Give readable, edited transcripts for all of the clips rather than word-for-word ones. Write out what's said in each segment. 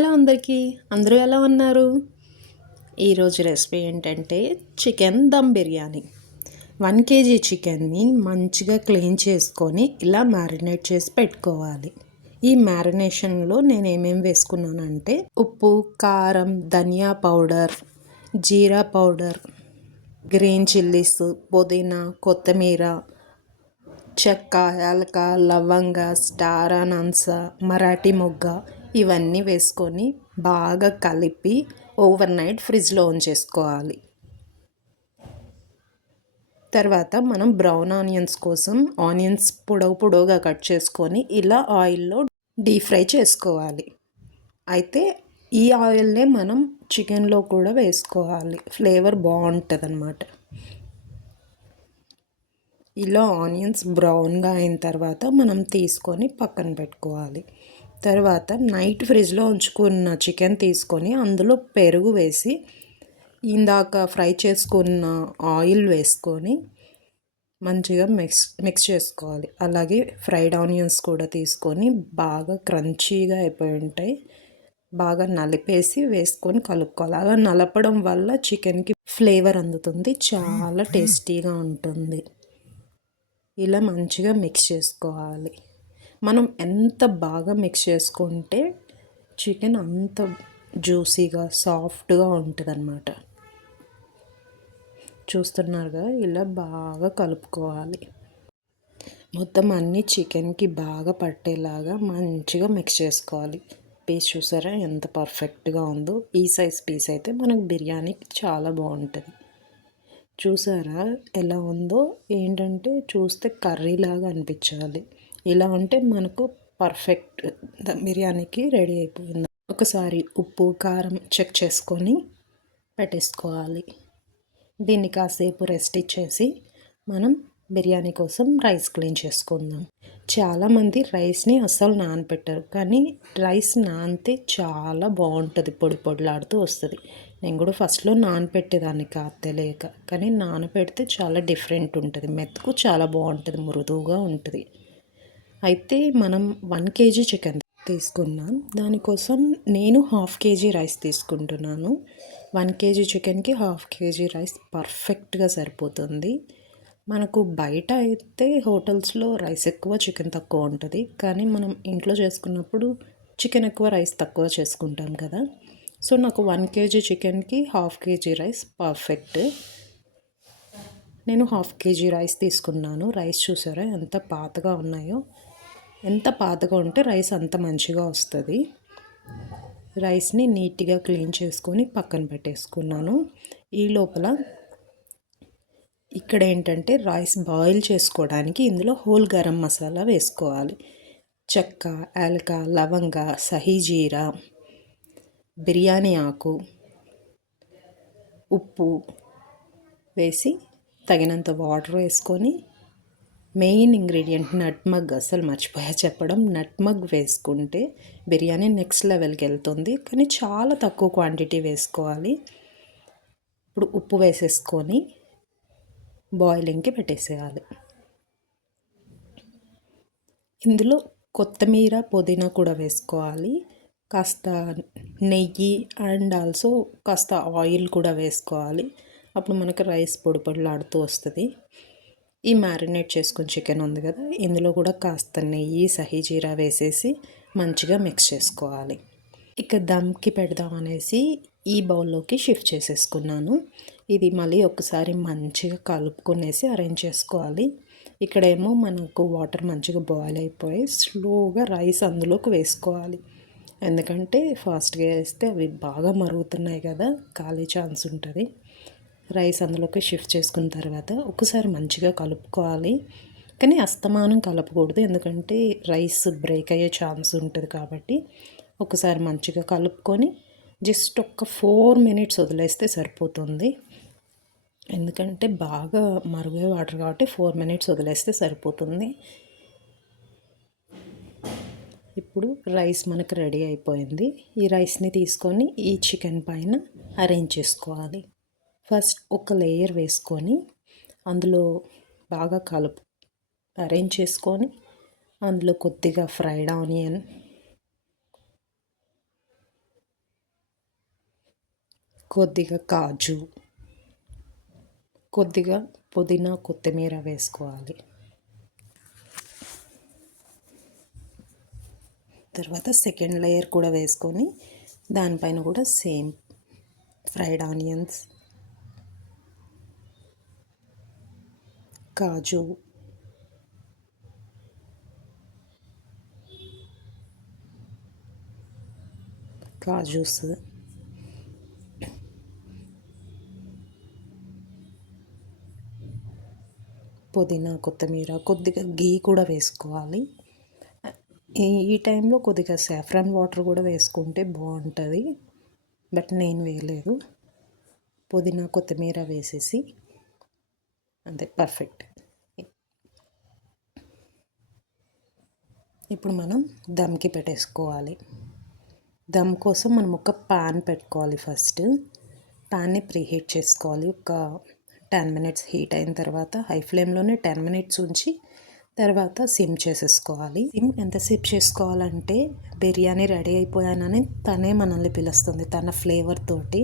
Hello అందరికీ, అందరూ ఎలా ఉన్నారు? ఈరోజు రెసిపీ ఏంటంటే చికెన్ దమ్ బిర్యానీ. 1 kg చికెన్ని మంచిగా క్లీన్ చేసుకొని ఇలా మ్యారినేట్ చేసి పెట్టుకోవాలి. ఈ మ్యారినేషన్లో నేను ఏమేమి వేసుకున్నానంటే ఉప్పు, కారం, ధనియా పౌడర్, జీరా పౌడర్, గ్రీన్ చిల్లీస్, పుదీనా, కొత్తిమీర, చెక్క, యాలక, లవంగ, స్టార్ అనాస, మరాఠీ మొగ్గ ఇవన్నీ వేసుకొని బాగా కలిపి ఓవర్ నైట్ ఫ్రిడ్జ్లో ఉంచేసుకోవాలి. తర్వాత మనం బ్రౌన్ ఆనియన్స్ కోసం ఆనియన్స్ పొడవుగా కట్ చేసుకొని ఇలా ఆయిల్లో డీప్ ఫ్రై చేసుకోవాలి. అయితే ఈ ఆయిల్నే మనం చికెన్లో కూడా వేసుకోవాలి, ఫ్లేవర్ బాగుంటుంది అన్నమాట. ఇలా ఆనియన్స్ బ్రౌన్గా అయిన తర్వాత మనం తీసుకొని పక్కన పెట్టుకోవాలి. తర్వాత నైట్ ఫ్రిడ్జ్లో ఉంచుకున్న చికెన్ తీసుకొని అందులో పెరుగు వేసి ఇందాక ఫ్రై చేసుకున్న ఆయిల్ వేసుకొని మంచిగా మిక్స్ చేసుకోవాలి. అలాగే ఫ్రైడ్ ఆనియన్స్ కూడా తీసుకొని బాగా క్రంచీగా అయిపోయి ఉంటాయి, బాగా నలిపేసి వేసుకొని కలుపుకోవాలి. అలా నలపడం వల్ల చికెన్కి ఫ్లేవర్ అందుతుంది, చాలా టేస్టీగా ఉంటుంది. ఇలా మంచిగా మిక్స్ చేసుకోవాలి. మనం ఎంత బాగా మిక్స్ చేసుకుంటే చికెన్ అంత జ్యూసీగా సాఫ్ట్గా ఉంటుంది అన్నమాట. చూస్తున్నారుగా, ఇలా బాగా కలుపుకోవాలి. మొత్తం అన్ని చికెన్కి బాగా పట్టేలాగా మంచిగా మిక్స్ చేసుకోవాలి. పీస్ చూసారా ఎంత పర్ఫెక్ట్గా ఉందో. ఈ సైజ్ పీస్ అయితే మనకు బిర్యానీకి చాలా బాగుంటుంది. చూసారా ఎలా ఉందో? ఏంటంటే చూస్తే కర్రీలాగా అనిపించాలి. ఇలా ఉంటే మనకు పర్ఫెక్ట్ బిర్యానీకి రెడీ అయిపోయింది. ఒకసారి ఉప్పు, కారం చెక్ చేసుకొని పెట్టేసుకోవాలి. దీన్ని కాసేపు రెస్ట్ ఇచ్చేసి మనం బిర్యానీ కోసం రైస్ క్లీన్ చేసుకుందాం. చాలామంది రైస్ని అస్సలు నానపెట్టారు, కానీ రైస్ నానితే చాలా బాగుంటుంది, పొడి పొడిలాడుతూ వస్తుంది. నేను కూడా ఫస్ట్లో నానపెట్టేదాన్ని కాదు తెలియక, కానీ నానపెడితే చాలా డిఫరెంట్ ఉంటుంది, మెతుకు చాలా బాగుంటుంది, మృదువుగా ఉంటుంది. అయితే మనం 1 kg చికెన్ తీసుకున్నాం. దానికోసం నేను 1/2 kg రైస్ తీసుకుంటున్నాను. 1 kg చికెన్కి 1/2 kg రైస్ పర్ఫెక్ట్గా సరిపోతుంది. మనకు బయట అయితే హోటల్స్లో రైస్ ఎక్కువ, చికెన్ తక్కువ ఉంటుంది, కానీ మనం ఇంట్లో చేసుకున్నప్పుడు చికెన్ ఎక్కువ, రైస్ తక్కువ చేసుకుంటాం కదా. సో నాకు 1 kg చికెన్కి 1/2 kg రైస్ పర్ఫెక్ట్. నేను 1/2 kg రైస్ తీసుకున్నాను. రైస్ చూసారా ఎంత పాతగా ఉన్నాయో? ఎంత పాతగా ఉంటే రైస్ అంత మంచిగా వస్తుంది. రైస్ని నీట్గా క్లీన్ చేసుకొని పక్కన పెట్టేసుకున్నాను. ఈ లోపల ఇక్కడ ఏంటంటే రైస్ బాయిల్ చేసుకోవడానికి ఇందులో హోల్ గరం మసాలా వేసుకోవాలి. చెక్క, యాలక, లవంగ, సహీజీరా, బిర్యానీ ఆకు, ఉప్పు వేసి తగినంత వాటర్ వేసుకొని మెయిన్ ఇంగ్రీడియంట్ నట్మగ్, అసలు మర్చిపోయా చెప్పడం. నట్మగ్ వేసుకుంటే బిర్యానీ నెక్స్ట్ లెవెల్కి వెళ్తుంది, కానీ చాలా తక్కువ క్వాంటిటీ వేసుకోవాలి. ఇప్పుడు ఉప్పు వేసేసుకొని బాయిలింగ్కి పెట్టేసేయాలి. ఇందులో కొత్తిమీర, పుదీనా కూడా వేసుకోవాలి. కాస్త నెయ్యి అండ్ ఆల్సో కాస్త ఆయిల్ కూడా వేసుకోవాలి. అప్పుడు మనకు రైస్ పొడి పొడిలాడుతూ వస్తుంది. ఈ మ్యారినేట్ చేసుకుని చికెన్ ఉంది కదా, ఇందులో కూడా కాస్త నెయ్యి, సహీజీరా వేసేసి మంచిగా మిక్స్ చేసుకోవాలి. ఇక దమ్కి పెడదాం అనేసి ఈ బౌల్లోకి షిఫ్ట్ చేసేసుకున్నాను. ఇది మళ్ళీ ఒకసారి మంచిగా కలుపుకొనేసి అరేంజ్ చేసుకోవాలి. ఇక్కడేమో మనకు వాటర్ మంచిగా బాయిల్ అయిపోయి స్లోగా రైస్ అందులోకి వేసుకోవాలి. ఎందుకంటే ఫాస్ట్గా వేస్తే అవి బాగా మరుగుతున్నాయి కదా, కాలే ఛాన్స్ ఉంటుంది. రైస్ అందులోకి షిఫ్ట్ చేసుకున్న తర్వాత ఒకసారి మంచిగా కలుపుకోవాలి, కానీ అస్తమానం కలపకూడదు, ఎందుకంటే రైస్ బ్రేక్ అయ్యే ఛాన్స్ ఉంటుంది. కాబట్టి ఒకసారి మంచిగా కలుపుకొని జస్ట్ ఒక 4 minutes వదిలేస్తే సరిపోతుంది. ఎందుకంటే బాగా మరుగే వాటర్ కాబట్టి 4 minutes వదిలేస్తే సరిపోతుంది. ఇప్పుడు రైస్ మనకు రెడీ అయిపోయింది. ఈ రైస్ని తీసుకొని ఈ చికెన్ పైన అరేంజ్ చేసుకోవాలి. ఫస్ట్ ఒక లేయర్ వేసుకొని అందులో బాగా అరేంజ్ చేసుకొని అందులో కొద్దిగా ఫ్రైడ్ ఆనియన్, కొద్దిగా కాజు, కొద్దిగా పుదీనా కొత్తిమీర వేసుకోవాలి. తర్వాత సెకండ్ లేయర్ కూడా వేసుకొని దానిపైన కూడా సేమ్ ఫ్రైడ్ ఆనియన్స్, కాజు, కాజూస్, పుదీనా కొత్తిమీర, కొద్దిగా గీ కూడా వేసుకోవాలి. ఈ టైంలో కొద్దిగా సాఫ్రాన్ వాటర్ కూడా వేసుకుంటే బాగుంటుంది, బట్ నేను వేయలేదు. పుదీనా కొత్తిమీర వేసేసి అంతే, పర్ఫెక్ట్. ఇప్పుడు మనం దమ్కి పెట్టేసుకోవాలి. దమ్ కోసం మనం ఒక పాన్ పెట్టుకోవాలి. ఫస్ట్ పాన్ని ప్రీహీట్ చేసుకోవాలి. ఒక 10 మినిట్స్ హీట్ అయిన తర్వాత హై ఫ్లేమ్లోనే 10 మినిట్స్ ఉంచి తర్వాత సిమ్ చేసేసుకోవాలి. సిమ్ ఎంతసేపు చేసుకోవాలంటే బిర్యానీ రెడీ అయిపోయానని తనే మనల్ని పిలుస్తుంది. తన ఫ్లేవర్ తోటి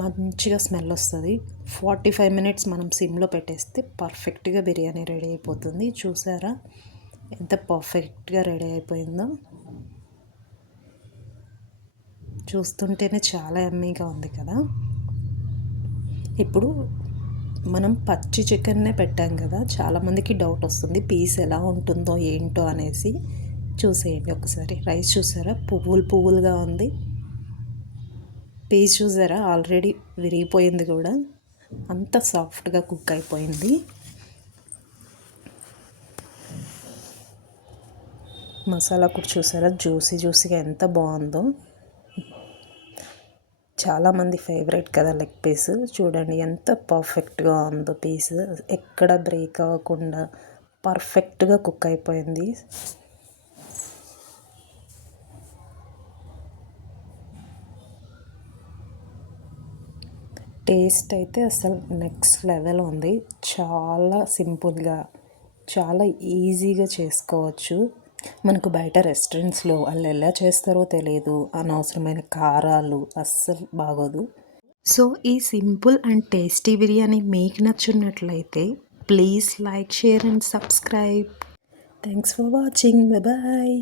మంచిగా స్మెల్ వస్తుంది. 45 మినిట్స్ మనం సిమ్లో పెట్టేస్తే పర్ఫెక్ట్గా బిర్యానీ రెడీ అయిపోతుంది. చూసారా ఎంత పర్ఫెక్ట్గా రెడీ అయిపోయిందో? చూస్తుంటేనే చాలా యమ్మీగా ఉంది కదా. ఇప్పుడు మనం పచ్చి చికెన్నే పెట్టాం కదా, చాలామందికి డౌట్ వస్తుంది పీస్ ఎలా ఉంటుందో ఏంటో అనేసి. చూసేయండి ఒకసారి. రైస్ చూసారా పువ్వులుగా ఉంది. పీస్ చూసారా ఆల్రెడీ విరిగిపోయింది కూడా, అంత సాఫ్ట్గా కుక్ అయిపోయింది. మసాలా కూడా చూసారా జ్యూసీగా ఎంత బాగుందో. చాలామంది ఫేవరెట్ కదా లెగ్ పీస్. చూడండి ఎంత పర్ఫెక్ట్గా ఉందో. పీస్ ఎక్కడ బ్రేక్ అవ్వకుండా పర్ఫెక్ట్గా కుక్ అయిపోయింది. టేస్ట్ అయితే అసలు నెక్స్ట్ లెవెల్ ఉంది. చాలా సింపుల్గా, చాలా ఈజీగా చేసుకోవచ్చు. మనకు బయట రెస్టారెంట్స్లో వాళ్ళు ఎలా చేస్తారో తెలియదు, అనవసరమైన కారాలు అస్సలు బాగోదు. సో ఈ సింపుల్ అండ్ టేస్టీ బిర్యానీ మీకు నచ్చినట్లయితే please like, share and subscribe. Thanks for watching. Bye.